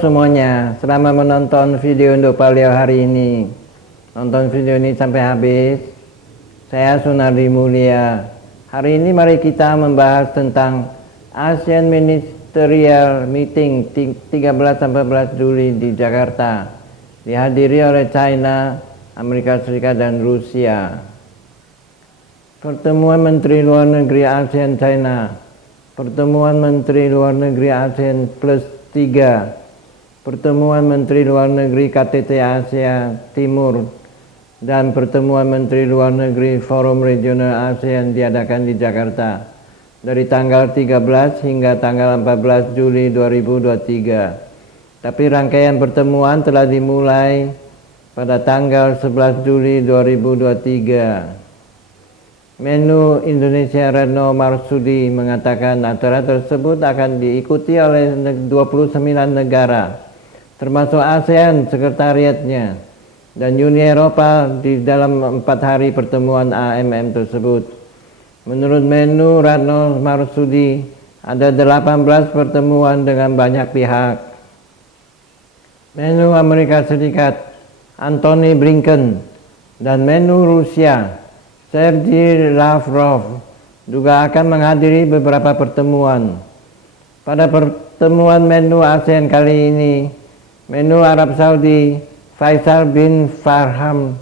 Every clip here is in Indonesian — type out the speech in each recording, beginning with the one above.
semuanya, selamat menonton video Indopaleo hari ini. Nonton video ini sampai habis. Saya Sunardi Mulia. Hari ini mari kita membahas tentang ASEAN Ministerial Meeting 13-14 Juli di Jakarta. Dihadiri oleh China, Amerika Serikat dan Rusia. Pertemuan Menteri Luar Negeri ASEAN China. Pertemuan Menteri Luar Negeri ASEAN plus 3. Pertemuan Menteri Luar Negeri KTT Asia Timur dan pertemuan Menteri Luar Negeri Forum Regional ASEAN diadakan di Jakarta dari tanggal 13 hingga tanggal 14 Juli 2023. Tapi rangkaian pertemuan telah dimulai pada tanggal 11 Juli 2023. Menlu Indonesia Retno Marsudi mengatakan acara tersebut akan diikuti oleh 29 negara, termasuk ASEAN sekretariatnya, dan Uni Eropa di dalam 4 hari pertemuan AMM tersebut. Menurut Menlu Retno Marsudi, ada 18 pertemuan dengan banyak pihak. Menlu Amerika Serikat Antony Blinken dan Menlu Rusia Sergei Lavrov juga akan menghadiri beberapa pertemuan. Pada pertemuan Menlu ASEAN kali ini, Menlu Arab Saudi Faisal bin Farhan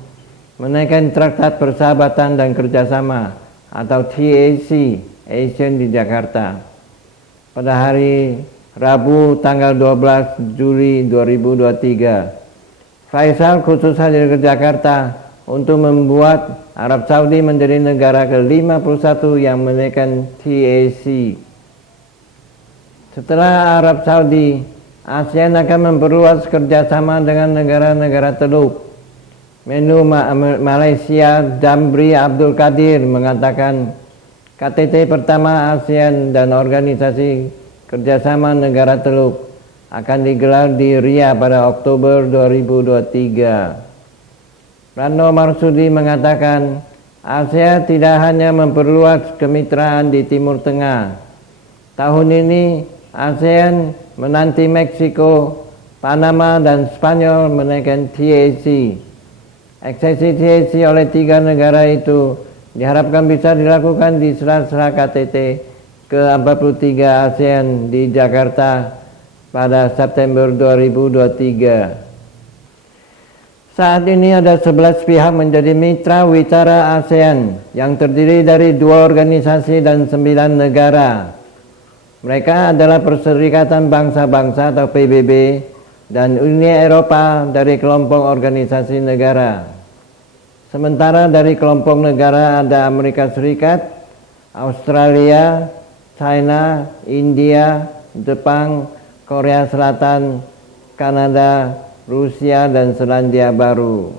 menaikkan Traktat Persahabatan dan Kerjasama atau TAC ASEAN di Jakarta pada hari Rabu tanggal 12 Juli 2023. Faisal khusus hadir ke Jakarta untuk membuat Arab Saudi menjadi negara ke-51 yang menaikkan TAC. Setelah Arab Saudi, ASEAN akan memperluas kerjasama dengan negara-negara Teluk. Menlu Malaysia Damri Abdul Qadir mengatakan KTT pertama ASEAN dan Organisasi Kerjasama Negara Teluk akan digelar di Ria pada Oktober 2023. Retno Marsudi mengatakan ASEAN tidak hanya memperluas kemitraan di Timur Tengah. Tahun ini ASEAN menanti Meksiko, Panama, dan Spanyol menaikkan TAC. Eksesi TAC oleh 3 negara itu diharapkan bisa dilakukan di sela-sela KTT ke-43 ASEAN di Jakarta pada September 2023. Saat ini ada 11 pihak menjadi mitra wicara ASEAN yang terdiri dari 2 organisasi dan 9 negara. Mereka adalah Perserikatan Bangsa-Bangsa atau PBB dan Uni Eropa dari kelompok organisasi negara. Sementara dari kelompok negara ada Amerika Serikat, Australia, China, India, Jepang, Korea Selatan, Kanada, Rusia, dan Selandia Baru.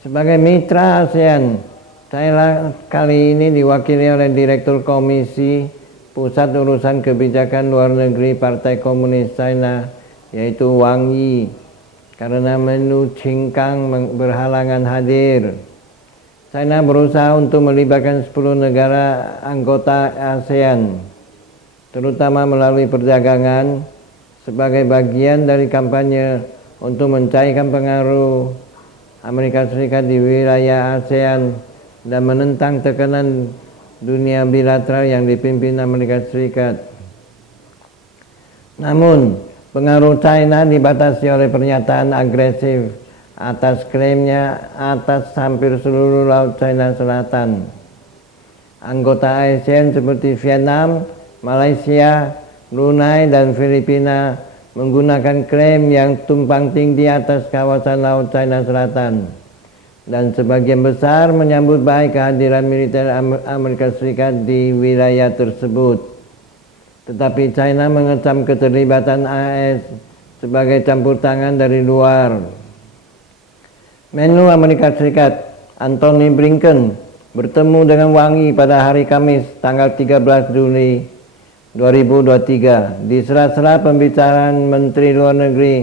Sebagai mitra ASEAN, Thailand kali ini diwakili oleh Direktur Komisi Pusat Urusan Kebijakan Luar Negeri Partai Komunis China, yaitu Wang Yi, karena Menlu Qingkang berhalangan hadir. China berusaha untuk melibatkan 10 negara anggota ASEAN, terutama melalui perdagangan, sebagai bagian dari kampanye untuk mencairkan pengaruh Amerika Serikat di wilayah ASEAN dan menentang tekanan dunia bilateral yang dipimpin Amerika Serikat. Namun, pengaruh China dibatasi oleh pernyataan agresif atas klaimnya atas hampir seluruh Laut China Selatan. Anggota ASEAN seperti Vietnam, Malaysia, Brunei, dan Filipina menggunakan klaim yang tumpang tindih atas kawasan Laut China Selatan, dan sebagian besar menyambut baik kehadiran militer Amerika Serikat di wilayah tersebut. Tetapi China mengecam keterlibatan AS sebagai campur tangan dari luar. Menlu Amerika Serikat Antony Blinken bertemu dengan Wang Yi pada hari Kamis tanggal 13 Juli 2023 di sela-sela pembicaraan Menteri Luar Negeri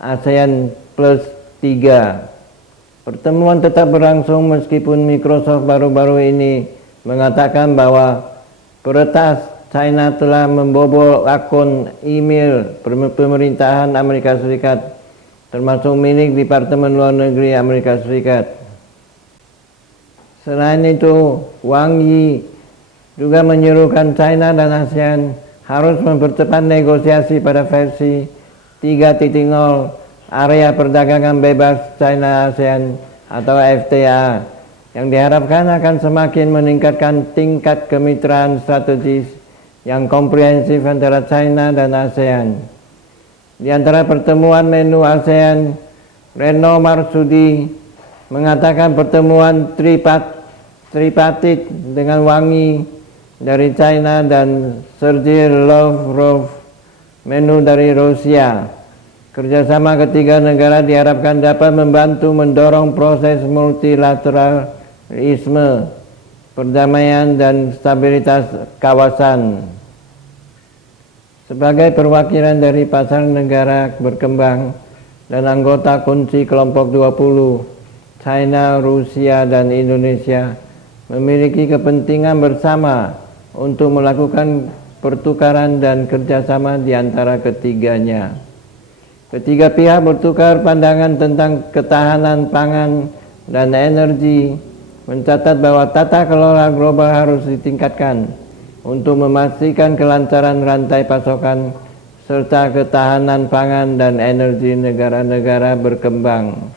ASEAN plus 3. Pertemuan tetap berlangsung meskipun Microsoft baru-baru ini mengatakan bahwa peretas China telah membobol akun email pemerintahan Amerika Serikat, termasuk milik Departemen Luar Negeri Amerika Serikat. Selain itu, Wang Yi juga menyuruhkan China dan ASEAN harus mempercepat negosiasi pada versi 3.0 Area Perdagangan Bebas China-ASEAN atau FTA, yang diharapkan akan semakin meningkatkan tingkat kemitraan strategis yang komprehensif antara China dan ASEAN. Di antara pertemuan menu ASEAN, Retno Marsudi mengatakan pertemuan tripartit dengan Wang Yi dari China dan Sergei Lavrov menu dari Rusia. Kerjasama ketiga negara diharapkan dapat membantu mendorong proses multilateralisme, perdamaian dan stabilitas kawasan. Sebagai perwakilan dari pasar negara berkembang dan anggota kunci kelompok 20, China, Rusia, dan Indonesia memiliki kepentingan bersama untuk melakukan pertukaran dan kerjasama di antara ketiganya. Ketiga pihak bertukar pandangan tentang ketahanan pangan dan energi, mencatat bahwa tata kelola global harus ditingkatkan untuk memastikan kelancaran rantai pasokan serta ketahanan pangan dan energi negara-negara berkembang.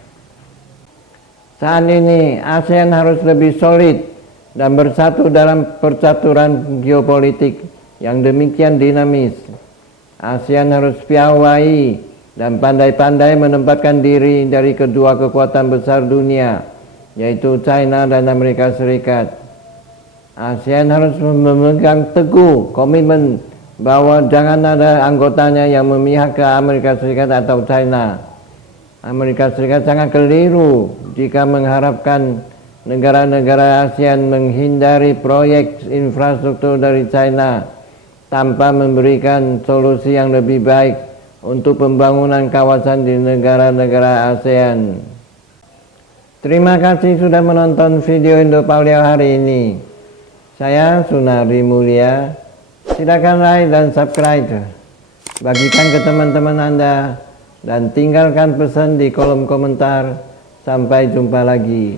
Saat ini ASEAN harus lebih solid dan bersatu dalam percaturan geopolitik yang demikian dinamis. ASEAN harus piawai dan pandai-pandai menempatkan diri dari kedua kekuatan besar dunia, yaitu China dan Amerika Serikat. ASEAN harus memegang teguh komitmen bahwa jangan ada anggotanya yang memihak ke Amerika Serikat atau China. Amerika Serikat sangat keliru jika mengharapkan negara-negara ASEAN menghindari proyek infrastruktur dari China tanpa memberikan solusi yang lebih baik untuk pembangunan kawasan di negara-negara ASEAN. Terima kasih sudah menonton video Indo-Paleo hari ini. Saya Sunardi Mulia. Silakan like dan subscribe. Bagikan ke teman-teman Anda dan tinggalkan pesan di kolom komentar. Sampai jumpa lagi.